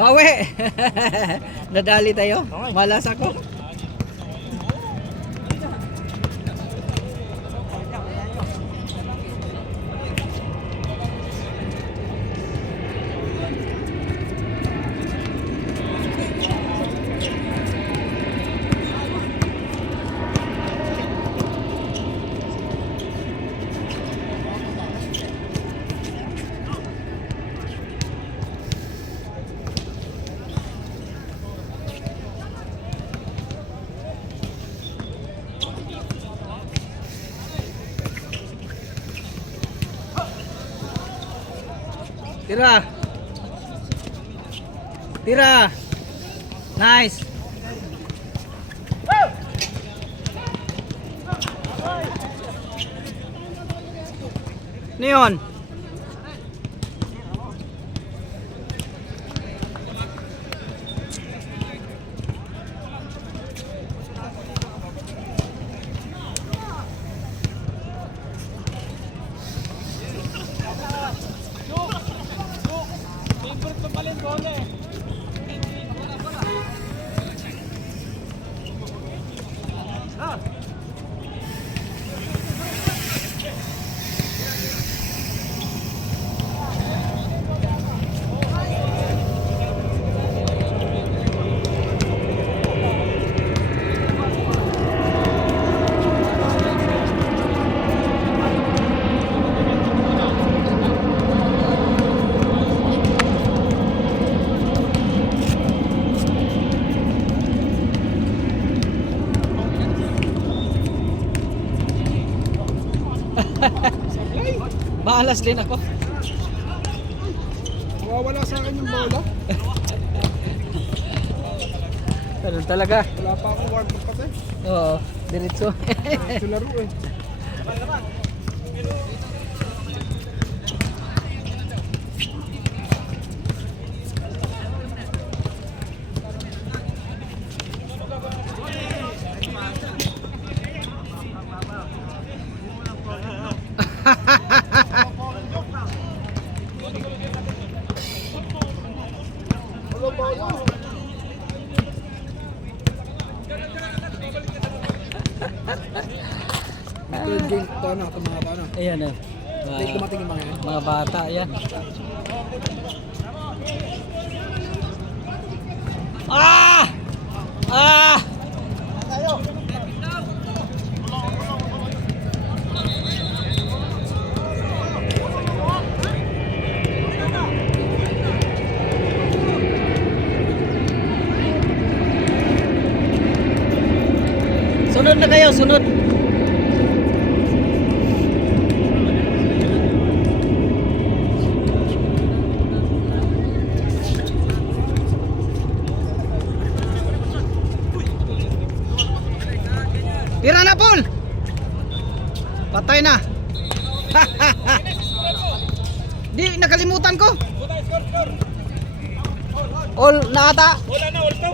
Bawi! Nadali tayo. Malas ako. Tira. Tira. Nice. Neon. Maalas din ako. Wala sa akin yung bola. Ganun talaga. Wala pa akong warm up kasi. Oo, diretso. Ito laro eh. Third game, paano? Ito mga paano? Ayan eh. Late dumating yung mga yan. Mga bata, ayan. Ah! Ah! Sunod na kayo, sunod. Tira na, Paul! Patay na. Di, nakalimutan ko. All na ata. Wala na, all to.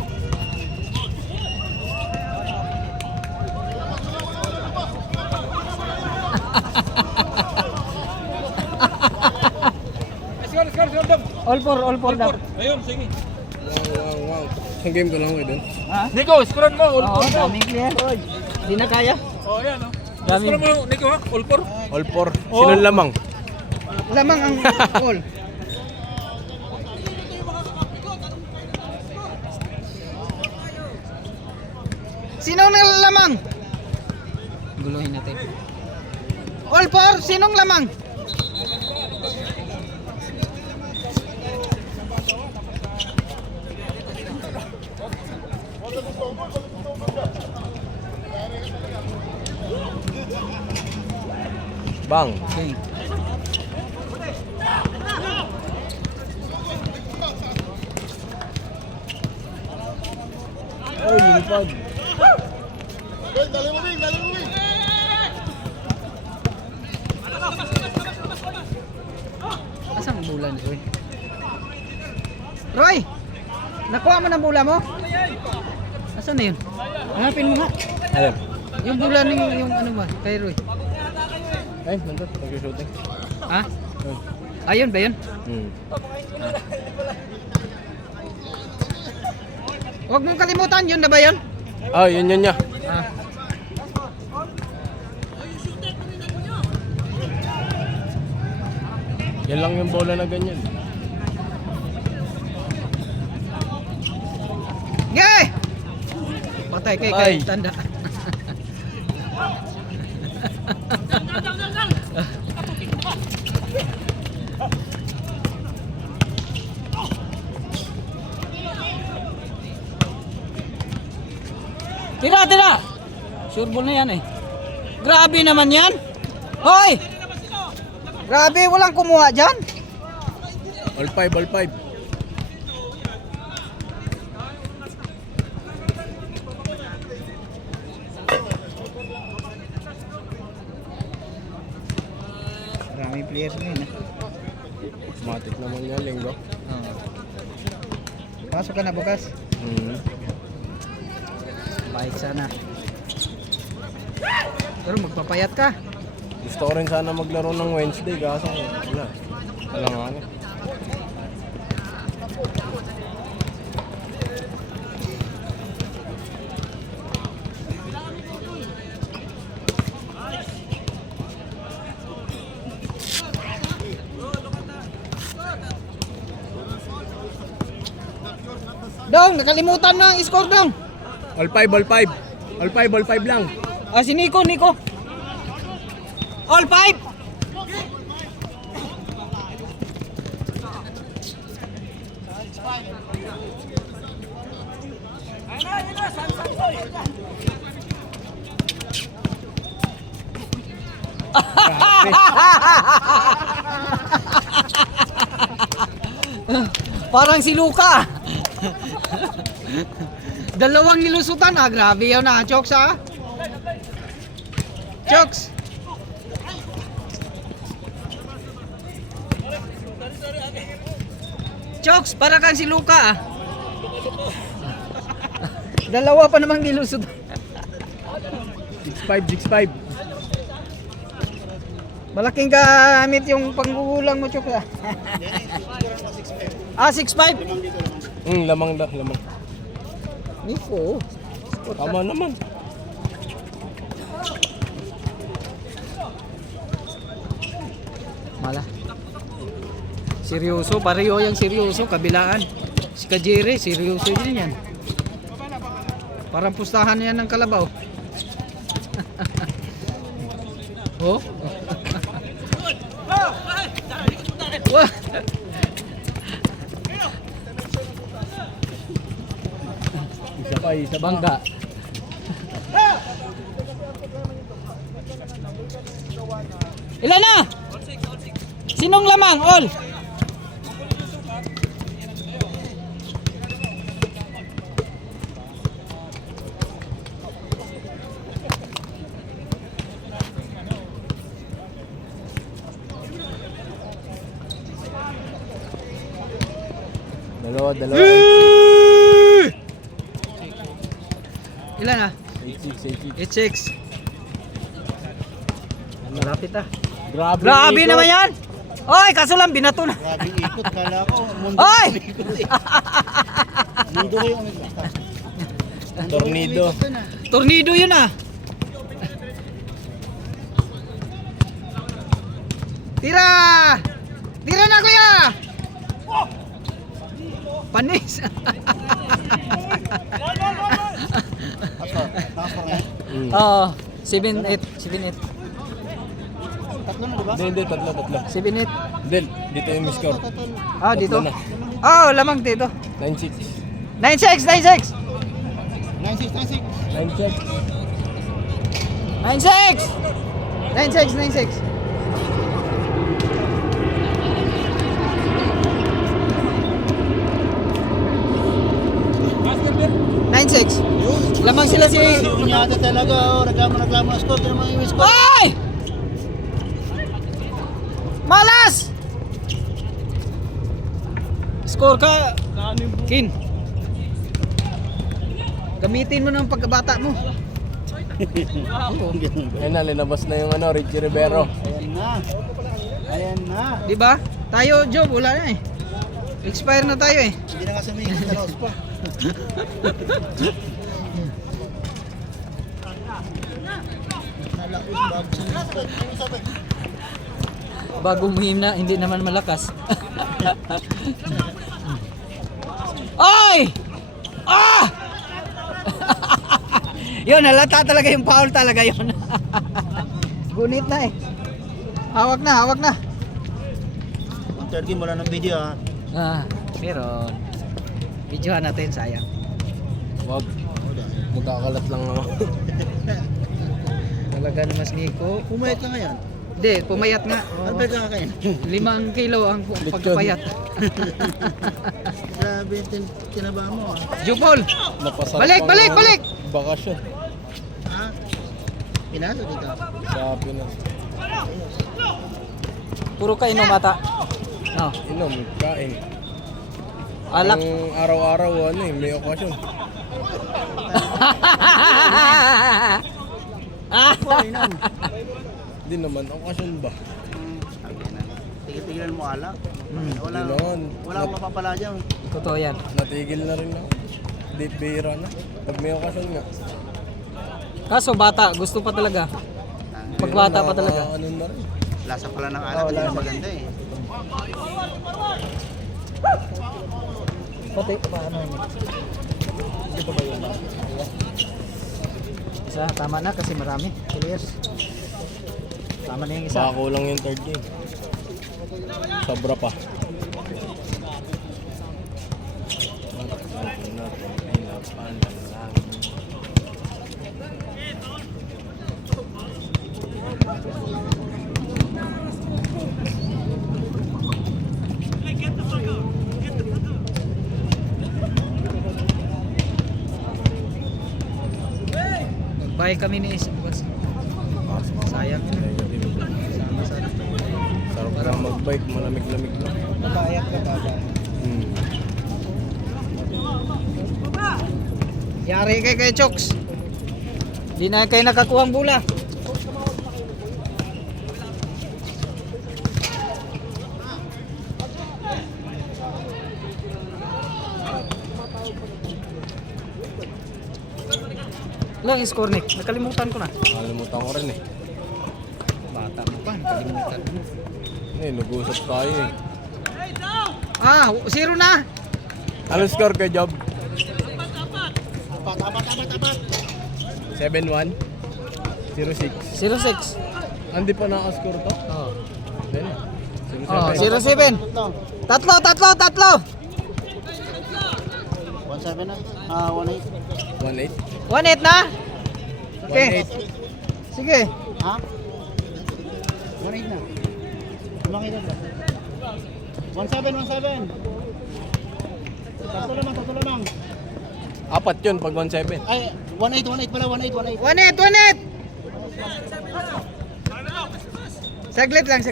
All for daw. Ayun, sige. Wow. Isang game ko lang ako dun. Ha? Nico, scorean mo, all Oo, four mo. daming clear. Di na kaya. Oh, yan, oh. Dami. Scorean mo, Nico, ha? All four. All four. Oh. Sinong lamang? Lamang ang all. Sinong lamang? Guluhin natin. All four, sinong lamang? Bang. Okay. Oh, lipad. Asang bulan, Roy? Roy! Nakuha mo ng bula mo? Asan na yun? Hanapin mo nga. Alam. Yung bula ng yung ano ba? Kay Roy. Ay, nandun. Nag-shooting. Ha? Ayun ba yun? Hmm. Huwag mong kalimutan, yun na ba yun? Ah, yun niya. Ah. Yan lang yung bola na ganyan. Yay! Patay kay Patay. tanda. Tira, tira! Sure ball na yan eh. Grabe naman yan! Hoy! Grabe, walang kumuha dyan. All 5, all 5. Maraming players ngayon eh. Matik naman yan, linggo. Pasok ka na bukas. Baik sana. Pero magpapayat ka. Gusto ko rin sana maglaro ng Wednesday, kaso wala. Wala nga nga. Dong, nakalimutan na ang score dong. All 5, all 5. All 5, all 5 lang. Ah, si Nico, Nico. All 5. Parang si Luka. Dalawang nilusutan ah, grabe yun ah, Chokes ah. Chokes. Chokes, para kang si Luka ah. Dalawa pa namang nilusutan. 6-5, 6-5. Malaking gamit yung panggugulang mo, Chokes ah. Ah, 6'5". Lamang da, lamang. Nico. Tama naman. Mala. Seryoso, pareho yung seryoso, kabilaan. Si Kajere, seryoso din yan. Parang pustahan yan ng kalabaw. Oh? Wah! Isa pa, isa pa. Bangga. Ilan na? Sinong lamang? All? Dalawa, dalawa. Ilan na? 8-6, 8-6. Malapit ah. Grabe, Grabe ikot. naman yan! Oy, kaso lang binato na. Grabe ikot, kala ko. Mundo Oy! mundo yung Tornado. Tornado yun ah. Tira! Tira na kuya! Panis! Transfer na yan. Oo. 7-8. 7-8. Tatlo na, diba? Hindi, tatlo. 7-8. Del, dito yung score. Ah, dito? Tatlo na. Oh, lamang dito. 9-6. 9-6! 9-6! 96, 96. 9-6! 9-6! 9-6! Master din. 9-6. Lamang sila si... Unyada talaga, oh. Reklamo na score. Pero mga yung score. Ay! Malas! Score ka, Kin. Gamitin mo ng pagkabata mo. Ayun na, linabas na yung Richie Rivero. Ayan na. Ayan na. Di ba? Tayo, Job, wala na eh. Expire na tayo eh. Hindi na nga sumingit, kalaos pa. Nalakos bago sumingit. Bagong hina, hindi naman malakas. Ay! Ah! Yun, halata talaga yung foul talaga yun. Gunit na eh. Hawak na, hawak na. Ang third game, wala ng video ha. Pero videohan natin, sayang. Wag. Magkakalat lang naman. Talaga mas Nico. Pumayat ka ngayon. Hindi, pumayat nga. Ano ba kakain? 5 kilo ang pagpapayat. Grabe yung tinaba mo ha. Jupol! Napasarap Balik, ang balik, balik! Bakasyon. Ha? Pinaso dito. Sa Pinas. Puro kainom ata. No. Inom, kain. Alak. Ang araw-araw, ano eh, may okasyon. Inom. Hindi naman, okasyon ba? Tigil-tigilan mo alak. Wala, Hindi naman. wala akong mapapala dyan. Totoo yan. Natigil na rin ako. Di bihira na. Pag may okasyon nga. Kaso bata, gusto pa talaga. Pag bata pa talaga. Ano na rin. Lasa pala ng alak, hindi na maganda eh. Pati, paano yun? Isa, tama na kasi marami. Players. Tama na yung isa. Baka kulang yung third game. Sobra pa. Bahay kami ni Isang Boss. Sayang yun. Sarap na mag-bike, malamig-lamig na. Makayak ka kagad. Yari kay Chokes. Di na kayo nakakuha ang bula. Lang score Nick. Nakalimutan ko na. Nakalimutan ko rin eh. Bata mo pa, nakalimutan mo. Nag-usap tayo eh. 0 na. Ano score kay Job? Tapat. 7-1? 0-6? 0-6. Hindi pa nakascore to? Oh. Then, 0-7. Tatlo. 1-7 na? 1-8. 1-8? 1-8 na? Okay. 1-8. Sige. Ha? 1-8 na. Makita ba? 1-7. Tatlo lamang. Apat yun pag 1-7. Ay, 1-8 pala, 1-8. 1-8. Saglit lang.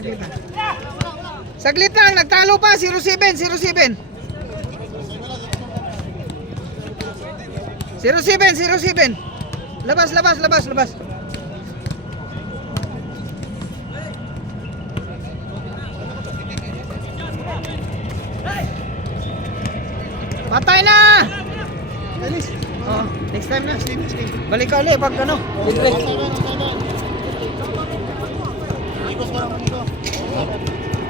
Saglit lang, nagtalo pa. 0-7. 0-7, Labas. Patay na! Alis. Oh, next time na. Slim. Balik ka ulit pag ano. Libre.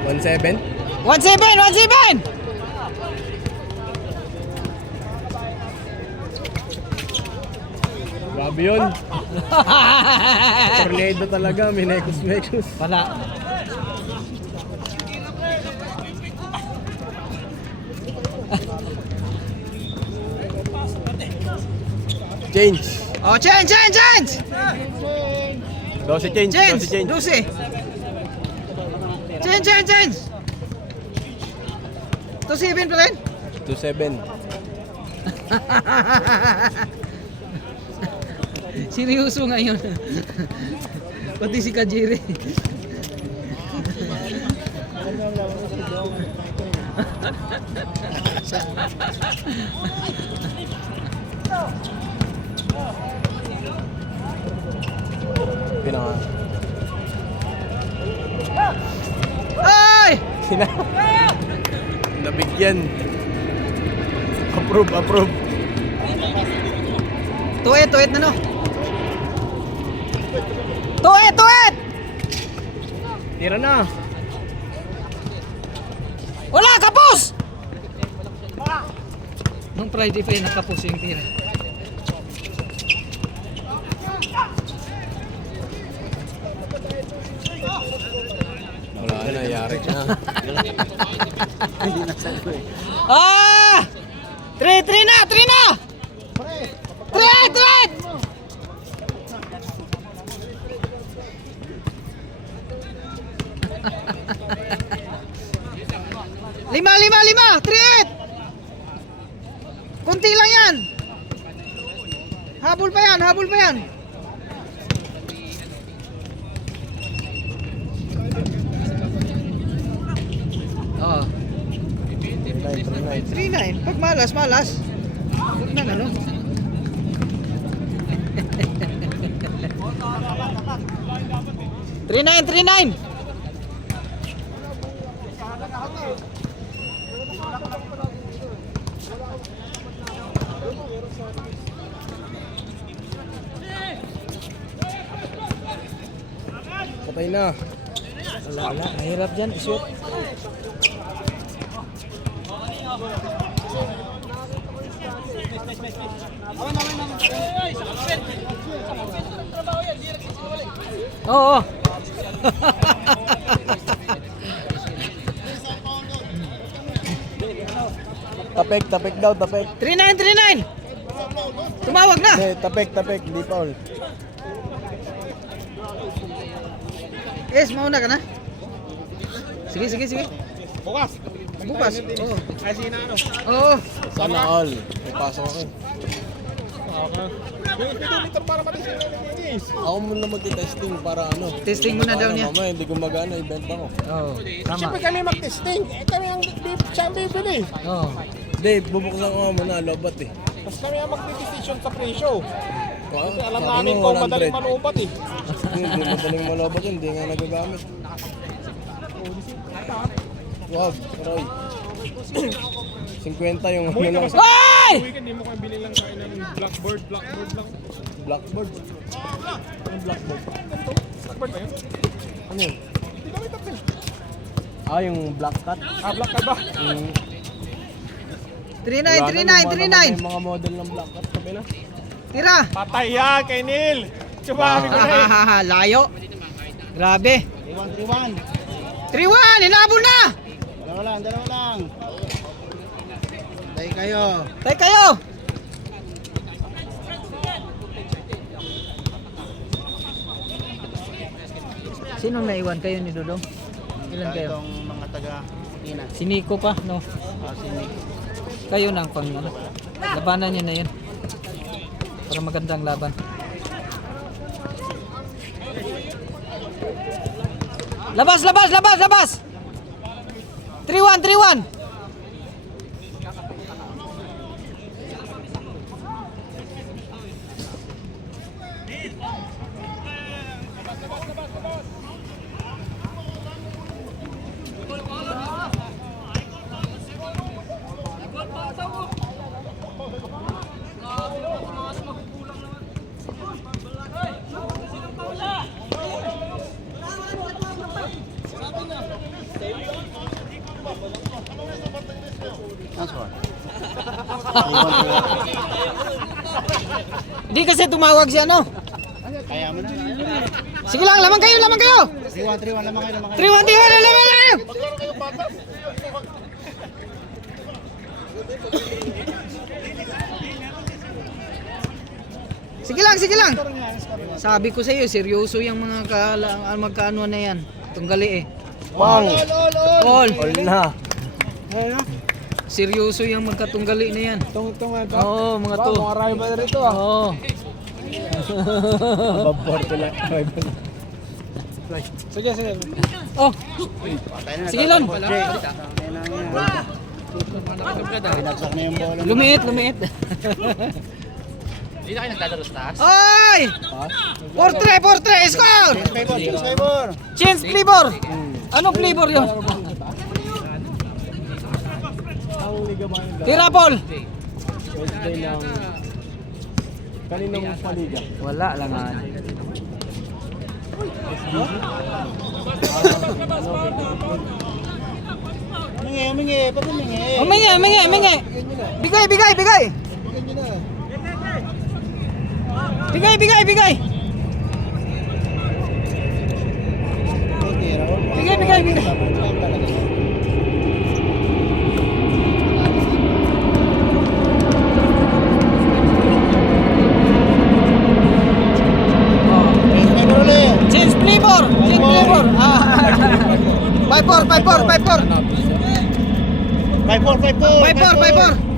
1-7? 1-7! Grabe yun. Tornado talaga, minekos. Wala. Change. Oh, change! 12 change. Lucy! Change! 2-7 pa rin? 2-7. Seryoso ngayon. Pati si Kajiri. Pinaka. Ay! Nabigyan. Approve, approve. Tuwet na no. Tuwet! Tira na. Wala, kapos! Nung Friday pa yun, nakapos yung tira. Wala na, yari na. Ah! 3 na! 3! Lima! 3! Kunti lang yan! Habol pa yan! Oo. 3-9. Pag malas. Huwag na ano. Three nine. Patay na. Wala. Mahirap dyan. Iswit. Oo. Tapek daw, tapek. 3-9. Tumawag na. Hindi, tapek, di foul. Yes, mauna ka na. Sige. Bukas. Bukas. Oo. Ay, sina ano? Oo. Sana all. May pasok ako. Yung speedometer para matising na linis. Ako muna mag-testing para ano. Testing muna daw niya. Mamaya hindi gumagana, ibenta ko. Oo. Tama. Siyempre kami mag-testing. Kami ang siya ang bibili. Oo. Hindi, bubuksan ko nga muna, lobat eh. Tapos kami ang mag-decision sa presyo. Kasi alam Sabi namin mo, kung 100. madaling malubat eh. Hindi madaling malobat yun, hindi nga nagagamit. Wag, Roy. 50 yung ano lang. Hoy! Weekend, hindi mo kayo bilhin lang kayo ng Blackbird lang. Blackboard. Yung Blackbird. Blackbird ba yun? Ano yun? Hindi kami tapos eh. Ah, yung black cat. Black ka ba? 3-9. Yung mga model ng black cat, sabi na. Tira. Patay yan kay Neil. Subabi ko na eh. Layo. Grabe. 3-1. 3-1. Inabol na. Dalawa lang. Tayo kayo. Tay kayo. Sino naiwan kayo ni Dodong? Ilan kayo? Itong mga taga-Pinas. Si Nico pa, no? Si Nick. Kayo na ang pang ano. Labanan niyo na yun. Para magandang laban. Labas! 3-1. Hindi kasi tumawag siya, no? Kaya mo na. Sige lang, lamang kayo. 3-1 lamang kayo. 3-1, lamang kayo. Sige lang. Sabi ko sa iyo, seryoso yung mga magkaano na yan. Tunggali eh. Bang! All. All na. Seryoso yung magkatunggali na yan. Itong ito. Oo, mga to. Mga rival rito ah. Oo. Ababort lang. Sige. Oh, sige lang. Pinagsak na yung bola. Lumiit. Hindi na kayo naglalaro sa taas? Oy! 4-3, score! Favor. Change flavor. Anong flavor yun? ng Liga Bayan. Tira, Paul! Wednesday ng... Kaninong paliga? Wala lang nga. Humingi, pag humingi. Humingi! Bigay! Bigyan nyo na. Bigay! Tira, oh. Bigay! Flavor ulit. Change flavor! Ah. 5-4! 5-4!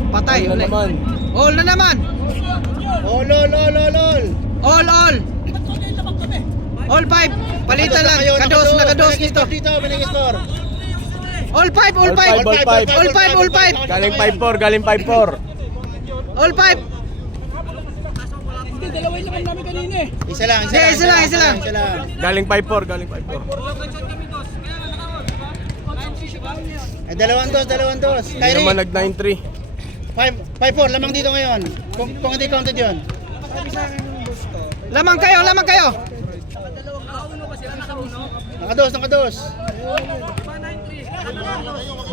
Patay! Ano naman? All na naman! All. All 5! Palitan lang! Kados dito! May nag-score. All 5! All five. Galing 5-4, galing 5-4. All 5! Isa lang. Galing 5-4, galing 5-4. Ay, dalawang dos. Hindi Kyrie, naman nag 9-3. 5-4, lamang dito ngayon. Kung hindi counted yun. Lamang kayo! Nakados.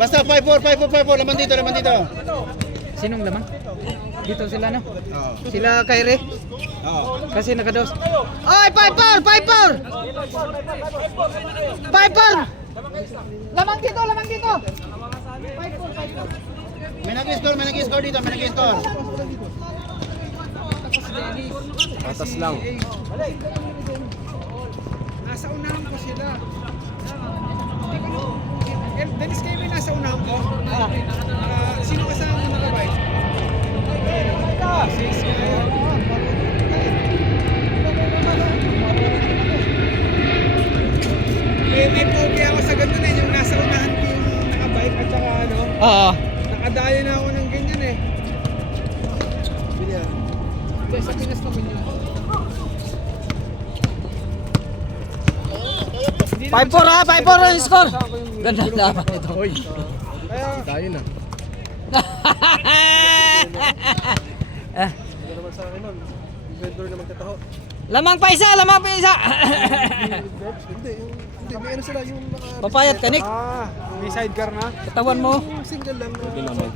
Basta 5-4, lamang dito. Sinong lamang? Dito sila, no? Sila Kyrie? Kasi nakados. Ay! 5-4! Lamang dito! May nag-score dito. Patas lang. Nasa unahan ko sila. Dennis Kevin nasa unahan ko. Sino kasama mo nakabay? May pogi ako sa ganun eh. Yung nasa unahan ko yung nakabike at saka ano. Oo. Nakadaya na ako ng ganyan eh. Hindi, sa Pinas naman yun. 5-4 ha! 5-4 ang score! Ganda laban ito. Hoy, tayo na. Naman sa akin nun. Vendor na magtataho. Lamang pa isa! Hindi, may ano sila yung Papayat ka, Nick. May sidecar na. Katawan mo. single lang. Pwede naman.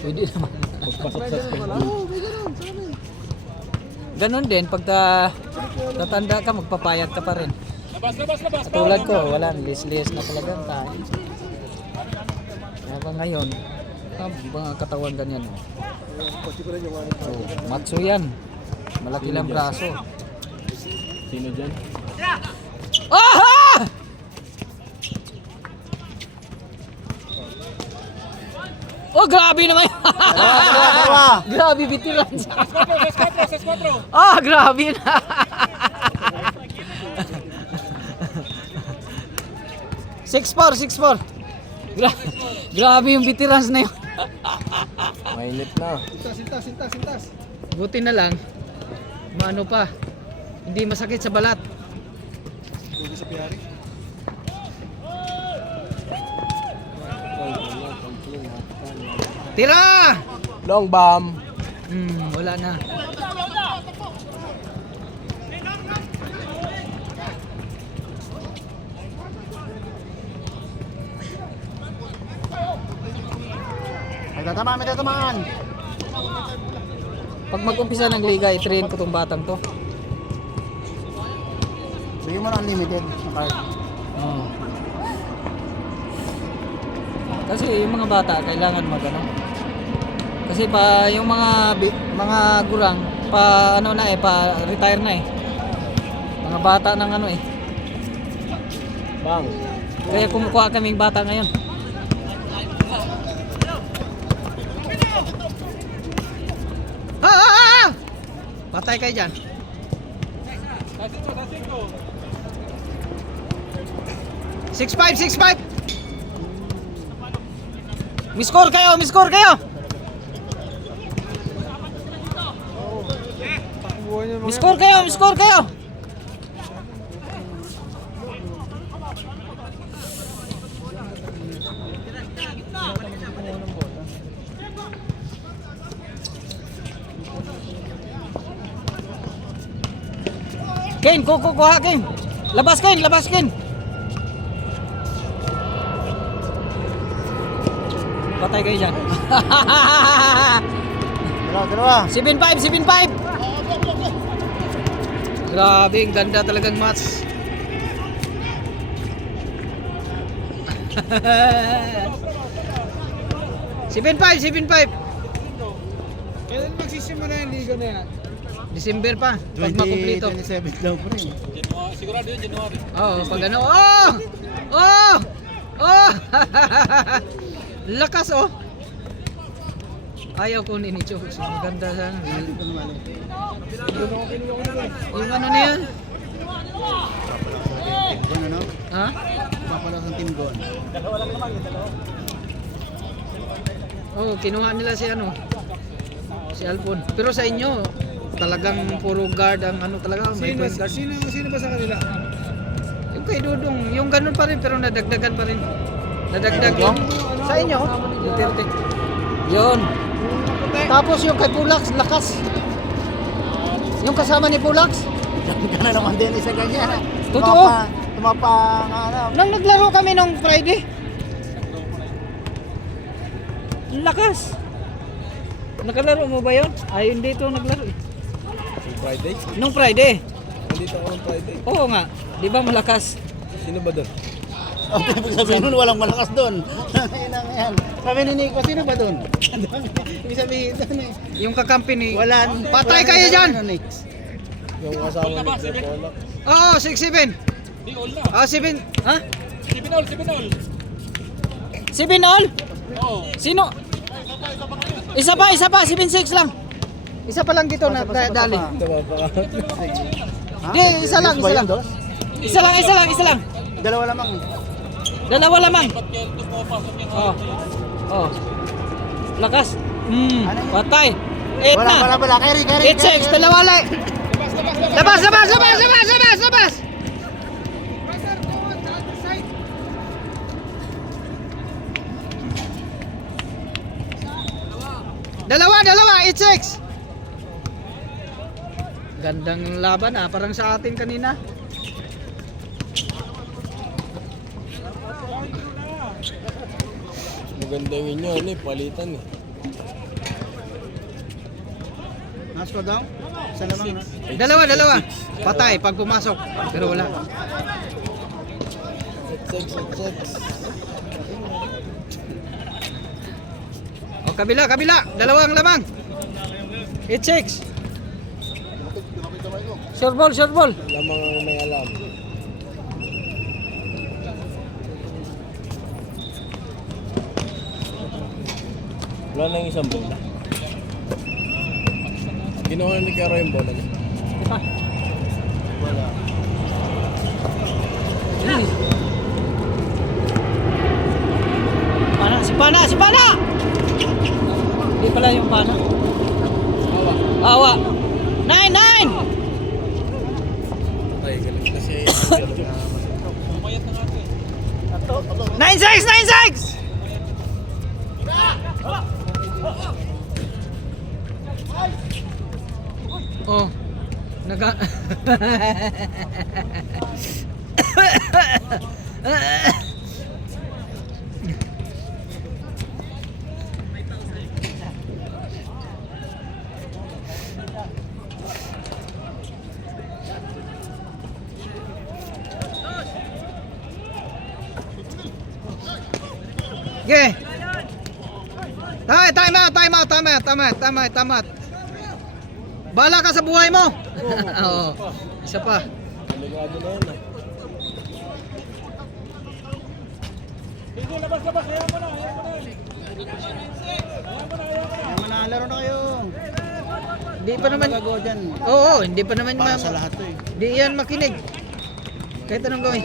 Pwede naman. Magpasok sa spend. Oh, Ganon din, pag tatanda ka, magpapayat ka pa rin. Tulad ko, wala, lis-lis na talaga tayo. Kaya ngayon, mga katawan ganyan. Macho yan. Malaki lang braso. Sino dyan? Aha! Oh, grabe naman. Grabe bitiran siya. Ah, grabe na. Six four. Grabe yung veterans na yun. Mainit na. Sintas. Buti na lang, maano pa, hindi masakit sa balat. Pwede sa piyari. Tira! Long bomb. Wala na. May tatamaan. Pag mag-umpisa ng liga, i-train ko tong batang to. Bigyan mo na unlimited na card. Oo. Kasi yung mga bata kailangan magano. Kasi pa yung mga gurang pa ano na pa retire na Mga bata ng ano Bang. Kaya kumukuha kaming bata ngayon. Patay kayo dyan. Six five. Miscore kayo. Miscore kayo. Ken, kuha Ken. Labas Ken. Patay kayo dyan. Dalawa. 7-5. Grabe, ang ganda talagang match. Seven five. Kailan magsisimula yung liga na yan? December pa, pag makumpleto. 27 daw po rin. Oo, pag ano. Oh! Lakas oh. Ayaw ko ni Chokes. Ang ganda sana. Yung ano na yan? Gon, ano? Ha? Papalas ng team Gon. Oh, kinuha nila si ano? Si Alpon. Pero sa inyo, talagang puro guard ang ano talaga, may point guard. Sino ba sa kanila? Yung kay Dudong, yung ganun pa rin pero nadagdagan pa rin. Nadagdag yung sa inyo, Duterte. Yun. Tapos yung kay Pulax, lakas. Yung kasama ni Pulax. Ka na naman din isa ganyan. Totoo. Tumapa nga ano. Nang naglaro kami nung Friday. Lakas. Nakalaro mo ba yun? Ay, hindi ito naglaro eh. Friday? Nung Friday. Nandito ako ng Friday. Oo nga. Di ba malakas? Sino ba doon? Ang ibig sabihin nun, walang malakas doon. Yan. Sabi ni Nico, sino ba doon? Ibig sabihin doon eh. Yung kakampi ni... Walang... Patay kayo dyan! Yung kasama ni Jeff. Oo, 6-7. Ah, 7. Ha? 7 all? Oo. Sino? Isa pa, 7-6 lang. Isa pa lang dito na dali. Di, isa lang. Isa lang. Dalawa lamang. Dalawa lamang. Oh. Lakas. Patay. 8 na. Wala. Carry. 8-6, dalawa lang. Labas. Dalawa, 8-6. Gandang laban parang sa atin kanina. Maganda yung inyo, ano eh, palitan eh. Nasko daw? Isa lamang na. Dalawa. Patay pag pumasok. Pero wala. Set. O, kabila. Dalawang lamang. 8-6. Short ball. Lamang ang may alam. Wala na yung isang bola. Ginawa ni Karo yung bola niya. Wala. Si Pana! Hindi pala yung Pana. Awa. 9! Ay, galit kasi. 9-6! Oh, naga... Okay. Time out. Bala ka sa buhay mo. Oo. Isa pa. Delikado na yan ah. Manalaro na kayo. Hindi pa naman. Magago dyan. Oo, hindi pa naman Para sa lahat to eh. Hindi yan makinig. Kahit anong gawin.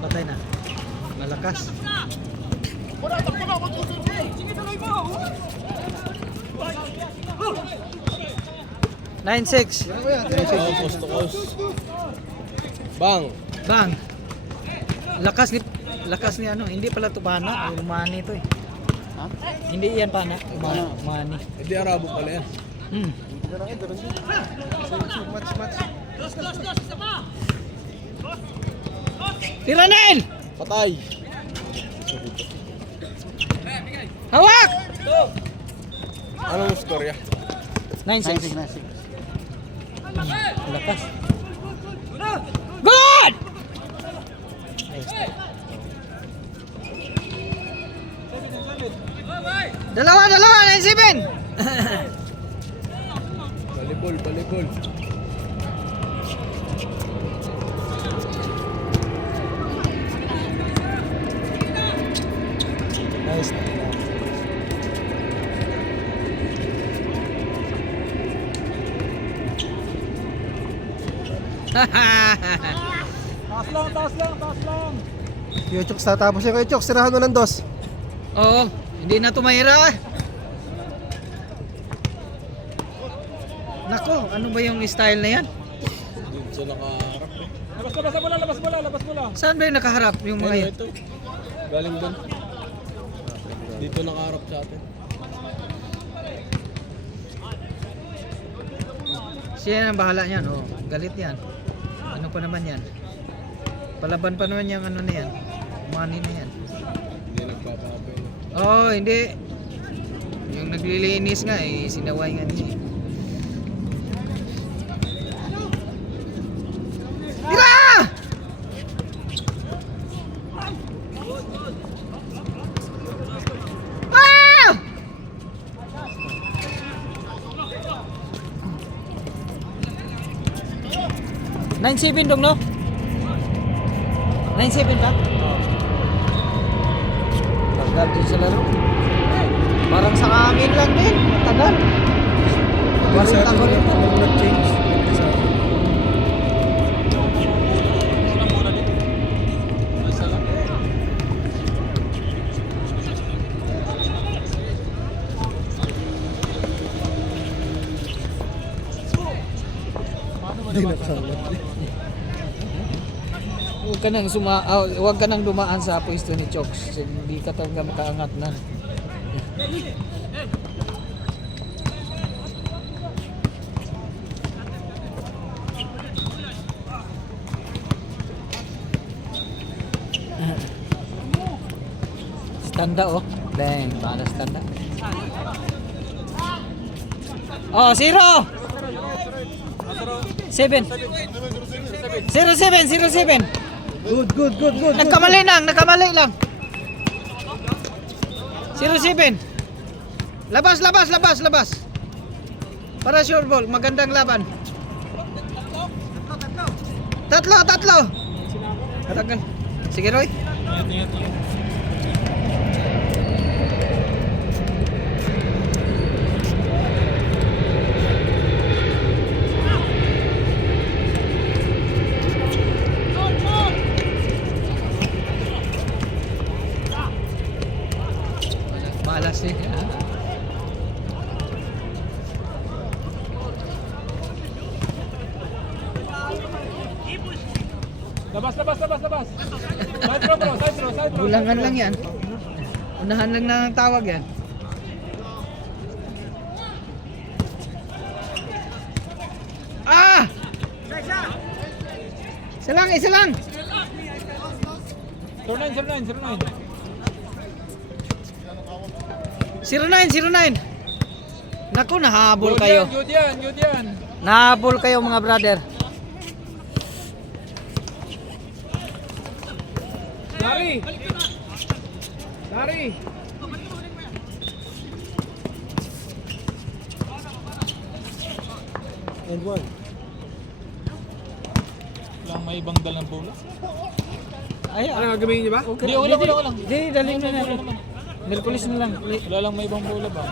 Patay na. Malakas. Nine six. Coast to coast. Bang! Bang. Lakas ni ano, hindi pala to Pana, Lumani to eh. Ha? Hindi yan pana. Money. Hindi Arabo pala yan. Hmm. Tiranin! Patay! Hawak! Anong storya? 9-6. 9-6. Lakas. Good! Dalawa, 9-7. Volleyball. Nice. Taas lang. Kuya Chok, tatapos siya. Kuya Chok, sirahan mo ng dos. Oo, hindi na tumahira. Nako, ano ba yung style na yan? Dito siya nakaharap eh. Labas bola. Saan ba yung nakaharap yung mga yan? Ito. Galing doon. Dito nakaharap sa atin. Siya ang bahala niyan, oh. Galit yan. Ano pa naman yan? Palaban pa naman yung ano na yan. Money na yan. Hindi nagpapapay. Oh, hindi. Yung naglilinis nga eh, sinaway nga niya. Tira! Ah! $9-7 dong, no? 9-7 ba? Tagal din sa laro. Parang sa amin lang din. Tagal. Takot ito. Nag-change. Huwag ka nang dumaan sa pwesto ni Chokes. Hindi ka talaga makaangat na. Standa oh. Dang, para standa. Oh, 0. 7. 0-7. Good. Nagkamali lang. 0-7. Labas. Para sure ball, magandang laban. Tatlo. Tagal. Sige, Roy. Malas eh. Labas. Side throw. Bulangan lang yan. Unahan lang ng tawag yan. Ah! Isa lang. 09. Naku, nahabol kayo. Good yan. Nahabol kayo mga brother. Dari. And one. Lang may ibang dalang bola. Ay, Ano gagawin niyo ba? Hindi, wala lang. Hindi, daling na natin. Merkulis na lang. Wala lang may ibang bola ba?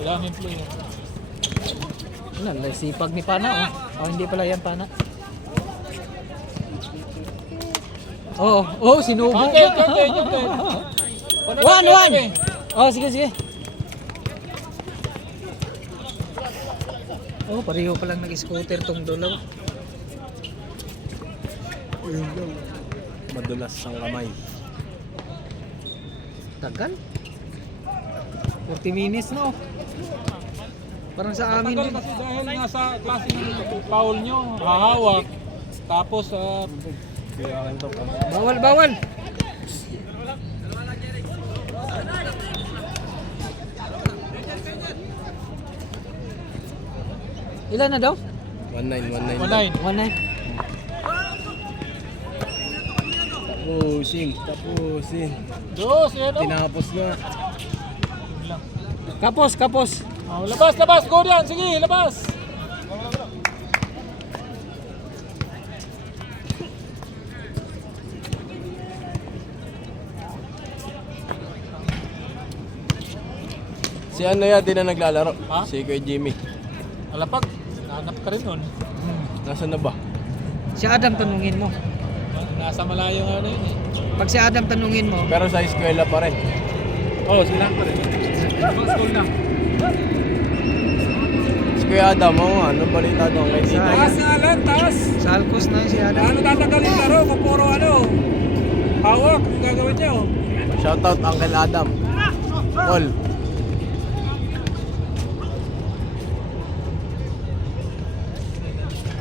Wala may player. Wala, sipag ni Pana oh. Oh, hindi pala yan Pana. Oh, sinubo. Okay. 1-1. Oh, sige. Oh, pareho pa lang nag-scooter tong dalawa. Madulas ang kamay. Tagal. 40 minutes na oh. Parang sa amin Tagal din. kasi dahil nga sa klase ng foul nyo, hahawak. Tapos, Kaya akin to. Bawal, bawal. Ilan na daw? 1-9. 1-9. 1-9. Tapusin. Dos, yan o. Tinapos nga. Kapos. Oh, labas, go diyan, sige, labas. Si ano yan, di na naglalaro. Ha? Si Kuya Jimmy. Alapag, nahanap ka rin nun. Nasaan na ba? Si Adam tanungin mo. Nasa malayo nga na yun eh. Pag si Adam tanungin mo, Pero sa eskwela pa rin. Oo, sila pa rin. Ibang school na. Si Kuya Adam, oo nga, anong balita doon kay Tito? Taas nga lang, taas. sa Alcos na yun si Adam. Ano tatanggalin laro kung puro hawak, ang gagawin niyo. Shoutout Uncle Adam. Call.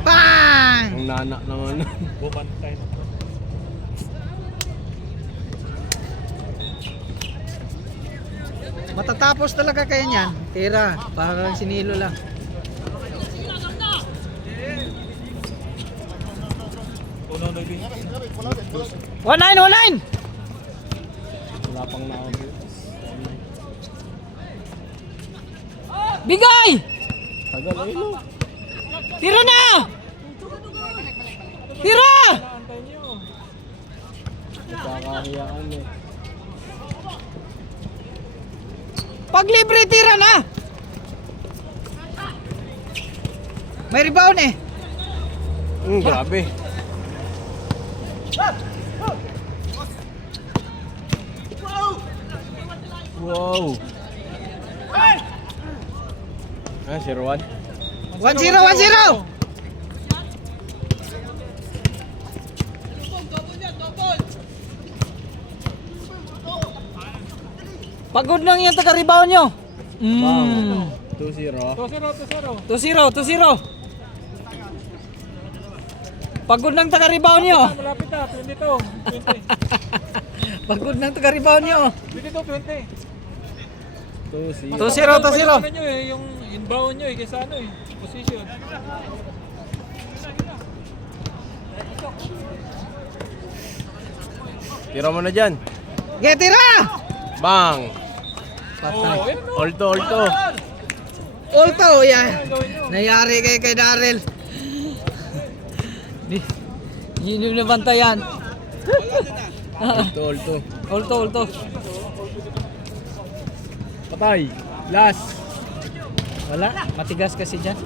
Bang! Ang nana naman. Bumantay na. Matatapos talaga kaya niyan. Tira, parang sinilo lang. Uno na din. 1-9! Wala pang naon. Bigay! Tagal, ay no. Tira na! Tira! Antay niyo. Nagkakahiyaan eh. Pag libre, tira na! May rebound eh. Grabe. Wow. Ah, si Rowan. 1-0! Pagod lang yung taga-rebound nyo. Wow. 2-0. 2-0. 2-0. Pagod ng taga-rebound nyo. Malapit na, 22. 20. Pagod ng taga-rebound nyo. 22, 20. 2-0. 2-0. Ano nyo eh, yung inbound nyo eh, kaysa ano eh, position. Tira mo na dyan. Get tira! Bang! Oh, ayun o. Olto. Ulto, yan. Nayari kay Daryl. Yun yung nabantayan. Olto. Ulto. Patay. Last. Wala, matigas kasi dyan.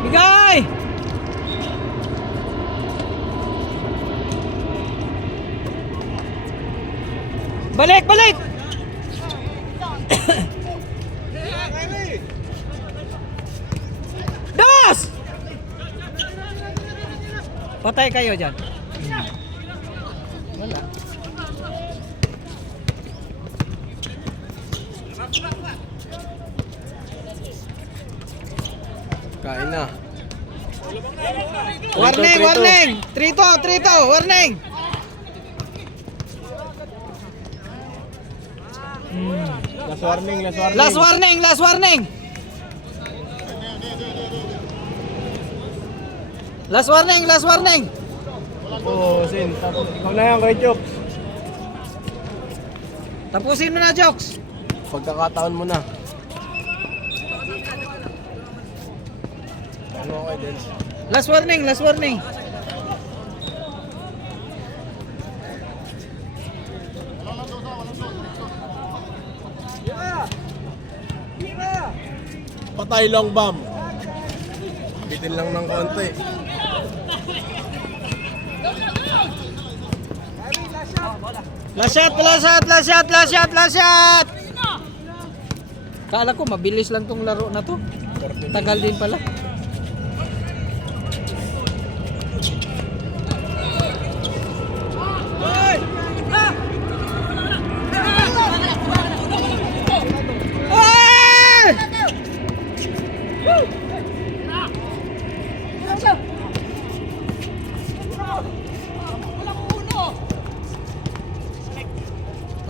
Bigay! Balik! Dos! Patay kayo dyan. Wala. Kain na. Warning! 3-2, warning! Last warning. Last warning! Last warning! Tapusin. Ikaw na yan, Kuya Jokes. Tapusin mo na, Jokes. Pagkakataon mo na. Ano okay din? Last warning. Patay long bomb. Bitin lang ng konti. Last shot, last shot, last shot, last shot, last shot! Kala ko mabilis lang tong laro na to. Tagal din pala.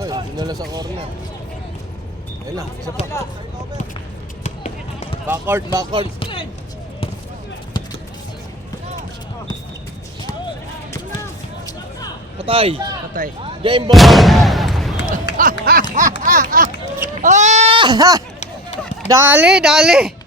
Ay, dinala sa corner. Ayun na, isa pa. Backward, backward. Patay. Patay. Game ball. Ah! Dali, dali.